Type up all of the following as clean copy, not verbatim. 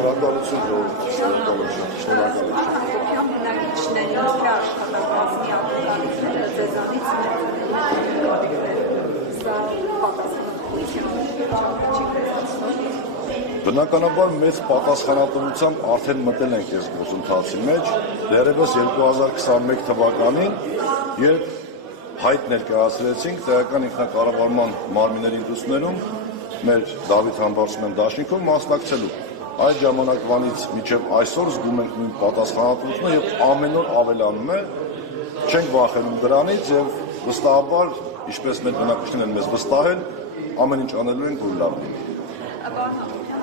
Շնորհակալություն ժողովուրդ, Բնականաբար մեծ պատասխանատվությամբ արդեն մտել ենք այս գործընթացի մեջ, դեռևս 2021 թվականին, երբ հայտ ներկայացրեցինք տեղական ինքնակառավարման մարմինների ընտրություններում մեր Դավիթ Համբարձումյան դաշինքով մասնակցելու։ Այդ ժամանակվանից մինչև այսօր զգում ենք նույն պատասխանատվությունը եւ ամեն օր ավելանում է, չենք վախենում դրանից եւ վստահաբար, ինչպես մեր բնակիչներն են մեզ վստահել, ամեն ինչ անելու ենք, որ լավ լինի։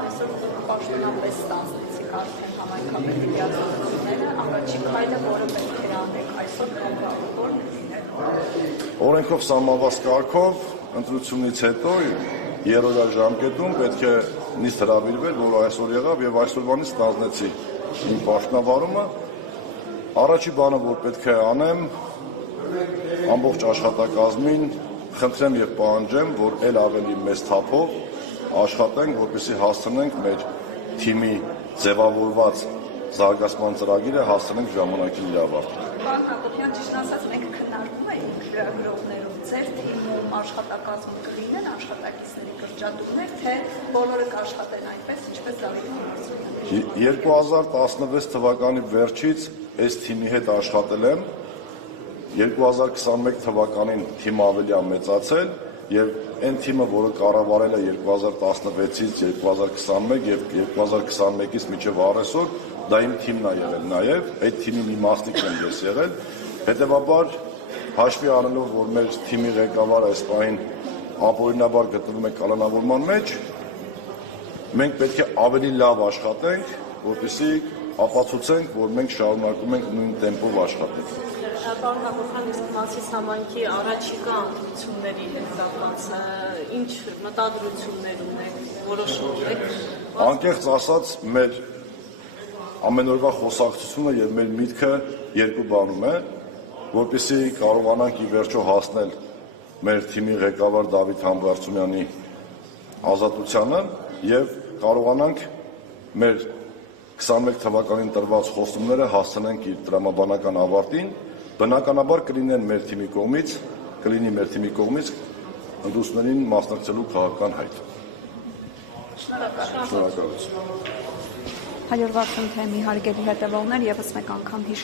Այսօր պաշտոնապես ստանձնեցիք արդեն համայնքապետի դիացությունները, առաջին քայլը, որը պետք է անեք այսօր կողմնավոր լինել։ Օրենքով սահմանված կարգով ընտրությունից հետո երրորդ ժամկետում պետք է նիստ հրավիրվել, որ այսօր եղավ եւ այսօրվանից ստանձնեցի իմ պաշտոնավարումը։ Առաջի բանը, որ պետք է անեմ, ամբողջ աշխատակազմին խնդրեմ եւ պահանջեմ, որ ել ավելի մեծ թափով աշխատենք, որպեսզի հասցնենք մեր թիմի ձևավորված զարգացման ծրագիրը հասցնենք ժամանակին իր ավարտին։ Պարոն Հակոբյան, ճիշտ ասած, մենք քննարկում էինք լրագրողներով, ձեր թիմում աշխատակազմում կլինեն աշխատակիցների կրճատումներ, թե բոլորը կաշխատեն այնպես, ինչպես Դավիթ Համբարձումյանը։ 2016 թվականի վերջից այս թիմի հետ աշխատել եմ, 2021 թվականին թիմը ավելի է մեծացել եւ այն թիմը, որը կառավարել է 2016-ից 2021 եւ 2021-ից մինչեւ առեսօր, դա իմ թիմն է եղել նաեւ, այդ թիմի մի մասնիկն եմ ես եղել, հետեւաբար հաշվի առնելով, որ մեր թիմի ղեկավարը այս պահին ապօրինաբար գտնվում է կալանավորման մեջ, մենք պետք է ավելի լավ աշխատենք, որպեսզի ապացուցենք, որ մենք շարունակում ենք նույն տեմպով աշխատել։ Պարոն Հակոբյան, իսկ Մասիս համայնքի առաջիկա ընտրությունների հետ կապված ինչ մտադրություններ ունեք, որոշում եք։ Անկեղծ ասած, մեր ամենօրվա խոսակցությունը եւ մեր միտքը երկու բանում է, որպեսզի կարողանանք ի վերջո հասնել մեր թիմի ղեկավար Դավիթ Համբարձումյանի ազատությանը եւ կարողանանք մեր 21 թվականին տրված խոստումները հասցնենք իր տրամաբանական ավարտին, բնականաբար կլինի մեր թիմի կողմից ընտրություններին մասնակցելու քաղաքական հայտ։ Շնորհակալություն։ 160 թեմի հարգելի հետևողներ, եւս մեկ անգամ